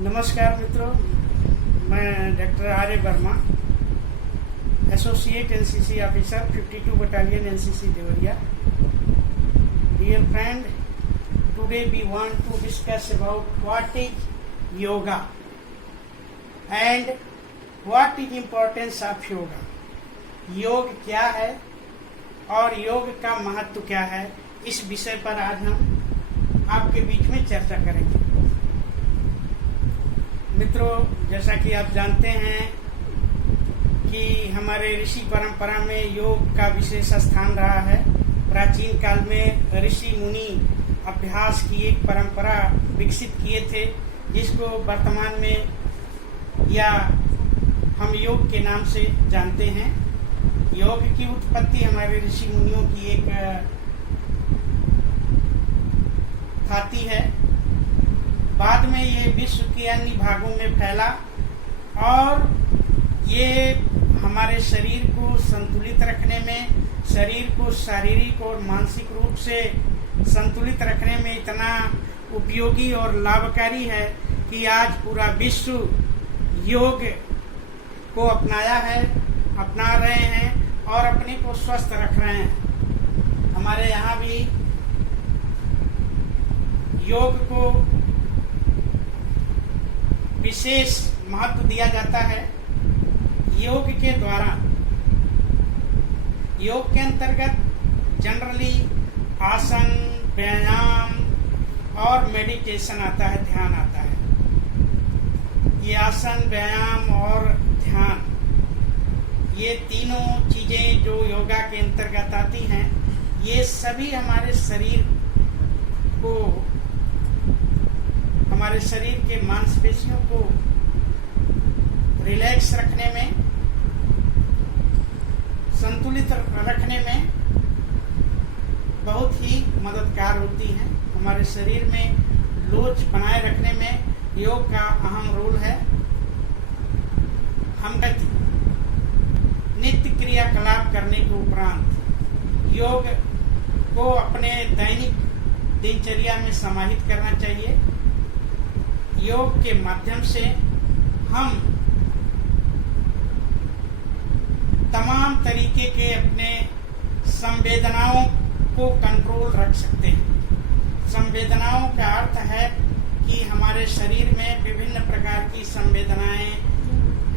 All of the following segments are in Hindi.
नमस्कार मित्रों, मैं doctor Arya Verma, associate NCC officer 52 battalion NCC Deoria. Dear friend, today we want to discuss about what is yoga and what is importance of yoga. योग क्या है और योग का महत्व क्या है, इस विषय पर आज हम आपके बीच में चर्चा करेंगे। मित्रों, जैसा कि आप जानते हैं कि हमारे ऋषि परंपरा में योग का विशेष स्थान रहा है। प्राचीन काल में ऋषि मुनि अभ्यास की एक परंपरा विकसित किए थे, जिसको वर्तमान में या हम योग के नाम से जानते हैं। योग की उत्पत्ति हमारे ऋषि मुनियों की एक खाती है। बाद में ये विश्व के अन्य भागों में फैला और ये हमारे शरीर को संतुलित रखने में, शरीर को शारीरिक और मानसिक रूप से संतुलित रखने में इतना उपयोगी और लाभकारी है कि आज पूरा विश्व योग को अपना रहे हैं और अपने को स्वस्थ रख रहे हैं। हमारे यहाँ भी योग को विशेष महत्व दिया जाता है। योग के द्वारा, योग के अंतर्गत जनरली आसन, व्यायाम और मेडिटेशन आता है, ध्यान आता है। ये आसन, व्यायाम और ध्यान, ये तीनों चीजें जो योगा के अंतर्गत आती हैं, ये सभी हमारे शरीर को, हमारे शरीर के मांसपेशियों को रिलैक्स रखने में, संतुलित रखने में बहुत ही मददगार होती हैं। हमारे शरीर में लोच बनाए रखने में योग का अहम रोल है। हम नित्य क्रियाकलाप करने के उपरांत योग को अपने दैनिक दिनचर्या में समाहित करना चाहिए। योग के माध्यम से हम तमाम तरीके के अपने संवेदनाओं को कंट्रोल रख सकते हैं। संवेदनाओं का अर्थ है कि हमारे शरीर में विभिन्न प्रकार की संवेदनाएं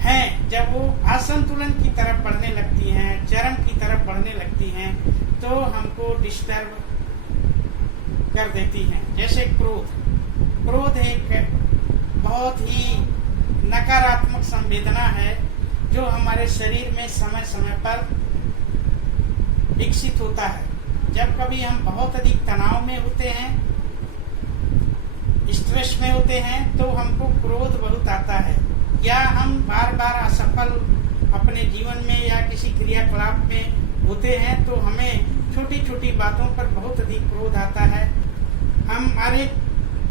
हैं। जब वो असंतुलन की तरफ बढ़ने लगती हैं, चरम की तरफ बढ़ने लगती हैं, तो हमको डिस्टर्ब कर देती हैं। जैसे क्रोध एक बहुत ही नकारात्मक संवेदना है जो हमारे शरीर में समय समय पर विकसित होता है। जब कभी हम बहुत अधिक तनाव में होते हैं, स्ट्रेस में होते हैं, तो हमको क्रोध बहुत आता है, या हम बार बार असफल अपने जीवन में या किसी क्रियाकलाप में होते हैं, तो हमें छोटी छोटी बातों पर बहुत अधिक क्रोध आता है। हमारे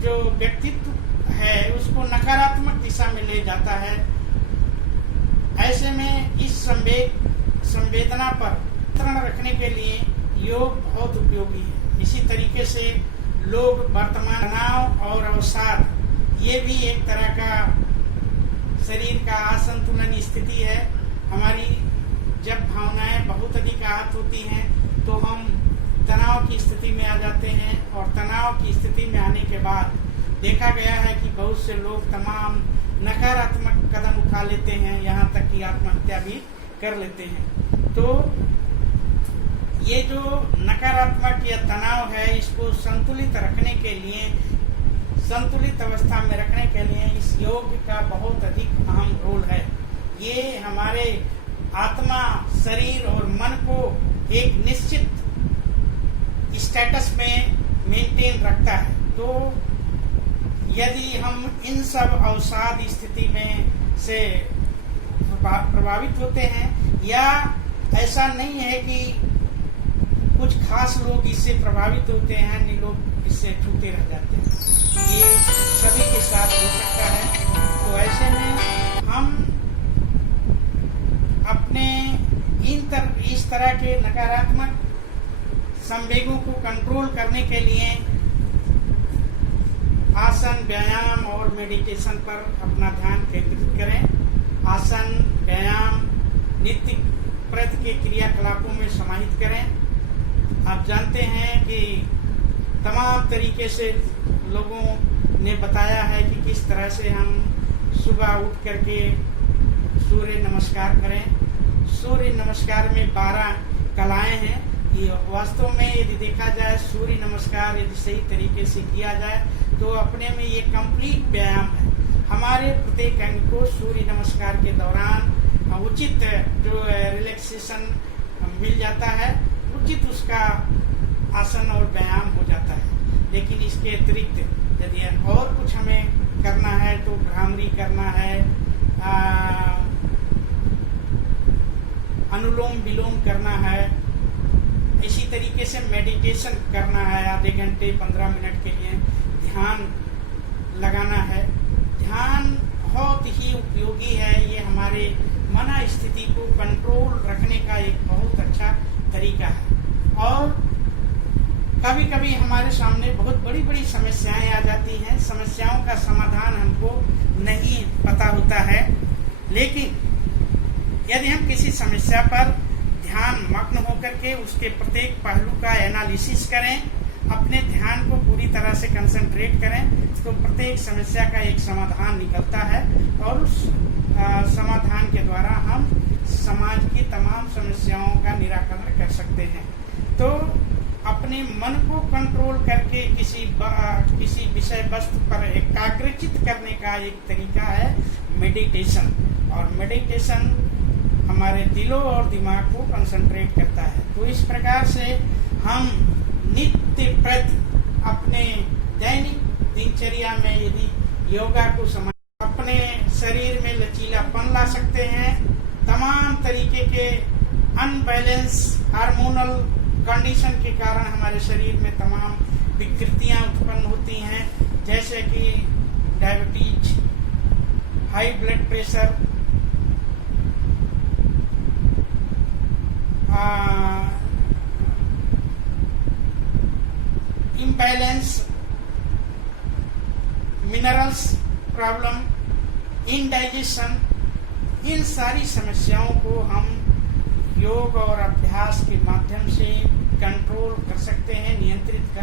जो व्यक्तित्व है उसको नकारात्मक दिशा में ले जाता है। ऐसे में इस संवेदना पर नियंत्रण रखने के लिए योग बहुत उपयोगी है। इसी तरीके से लोग वर्तमान तनाव और अवसाद, ये भी एक तरह का शरीर का असंतुलन स्थिति है। हमारी जब भावनाएं बहुत अधिक आहत होती हैं तो हम तनाव की स्थिति में आ जाते हैं, और तनाव की स्थिति में आने के बाद देखा गया है कि बहुत से लोग तमाम नकारात्मक कदम उठा लेते हैं, यहाँ तक कि आत्महत्या भी कर लेते हैं। तो ये जो नकारात्मक या तनाव है, इसको संतुलित रखने के लिए, संतुलित अवस्था में रखने के लिए इस योग का बहुत अधिक अहम रोल है। ये हमारे आत्मा, शरीर और मन को एक निश्चित स्टेटस में मेंटेन रखता है। तो यदि हम इन सब अवसाद स्थिति में से प्रभावित होते हैं, या ऐसा नहीं है कि कुछ खास लोग इससे प्रभावित होते हैं, अन्य लोग इससे छूटे रह जाते हैं, ये सभी के साथ हो सकता है। तो ऐसे में हम अपने इस तरह के नकारात्मक संवेगों को कंट्रोल करने के लिए आसन, व्यायाम और मेडिटेशन पर अपना ध्यान केंद्रित करें। आसन, व्यायाम नित्य प्रति के क्रियाकलापों में समाहित करें। आप जानते हैं कि तमाम तरीके से लोगों ने बताया है कि किस तरह से हम सुबह उठ करके सूर्य नमस्कार करें। सूर्य नमस्कार में 12 कलाएं हैं। ये वास्तव में यदि देखा जाए, सूर्य नमस्कार यदि सही तरीके से किया जाए तो अपने में ये कंप्लीट व्यायाम है। हमारे प्रत्येक अंग को सूर्य नमस्कार के दौरान उचित जो रिलैक्सेशन मिल जाता है, उचित उसका आसन और व्यायाम हो जाता है। लेकिन इसके अतिरिक्त यदि और कुछ हमें करना है तो भ्रामरी करना है, अनुलोम विलोम करना है, इसी तरीके से मेडिटेशन करना है। आधे घंटे 15 मिनट के लिए ध्यान लगाना है। ध्यान बहुत ही उपयोगी है। ये हमारे मन स्थिति को कंट्रोल रखने का एक बहुत अच्छा तरीका है। और कभी कभी हमारे सामने बहुत बड़ी बड़ी समस्याएं आ जाती हैं। समस्याओं का समाधान हमको नहीं पता होता है, लेकिन यदि हम किसी समस्या पर ध्यान मग्न होकर के उसके प्रत्येक पहलू का एनालिसिस करें, अपने ध्यान को पूरी तरह से कंसंट्रेट करें, तो प्रत्येक समस्या का एक समाधान निकलता है और उस समाधान के द्वारा हम समाज की तमाम समस्याओं का निराकरण कर सकते हैं। तो अपने मन को कंट्रोल करके किसी विषय वस्तु पर एकाग्रचित करने का एक तरीका है मेडिटेशन। और मेडिटेशन हमारे दिलों और दिमाग को कंसंट्रेट करता है। तो इस प्रकार से हम नित्य प्रति अपने दैनिक दिनचर्या में यदि योगा को अपने शरीर में लचीलापन ला सकते हैं। तमाम तरीके के अनबैलेंस हार्मोनल कंडीशन के कारण हमारे शरीर में तमाम विकृतियां उत्पन्न होती हैं, जैसे कि diabetes, high blood pressure, imbalance, minerals problem, indigestion, इन सारी समस्याओं को हम योग और अभ्यास के माध्यम से कंट्रोल कर सकते हैं, नियंत्रित कर